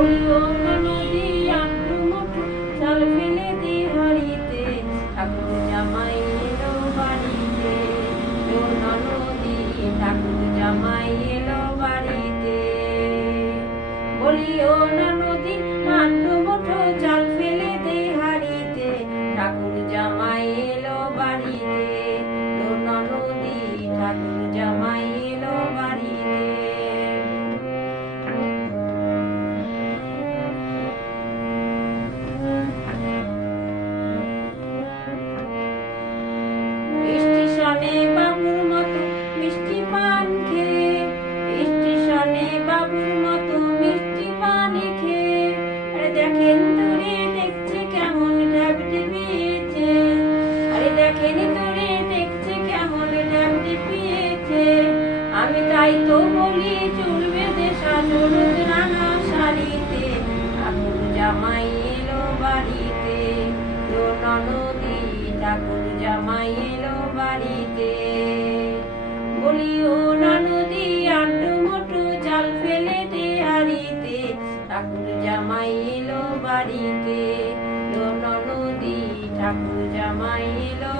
বলিও না নদী আন্টু মুঠো চাল ফেলে দি হাড়িতে, ঠাকুর জামাই এলো বাড়িতে। ও না নদী ঠাকুর জামাই এলো বাড়িতে। বলিও না নদী আন্টু মুঠো চাল ফেলে দি হাড়িতে, ঠাকুর জামাই এলো বাড়িতে। ও না নদী ঠাকুর জামাই এলো বাড়িতে। স্টেশনে বাবুর মতো মিষ্টি পান খেয়ে, স্টেশনে বাবুর মতো মিষ্টি পান খেয়ে, আরে দেখেন তোরে দেখছে কেমন ঢাব ডিবিয়েছে, আরে দেখেন তোরে দেখছে কেমন ঢাব ডিবিয়েছে। আমি তাই তো বলি চুল বেঁধে সাজরুদ রাঙা শাড়িতে, ঠাকুর জামাই এলো বাড়িতে। ও ননদী ঠাকুর জামাই এলো বাড়িতে। বলিও না নদী আন্টু মুঠো চাল ফেলে দে হাড়িতে, ঠাকুর জামাই এলো বাড়িতে। ও ননদী ঠাকুর জামাই এলো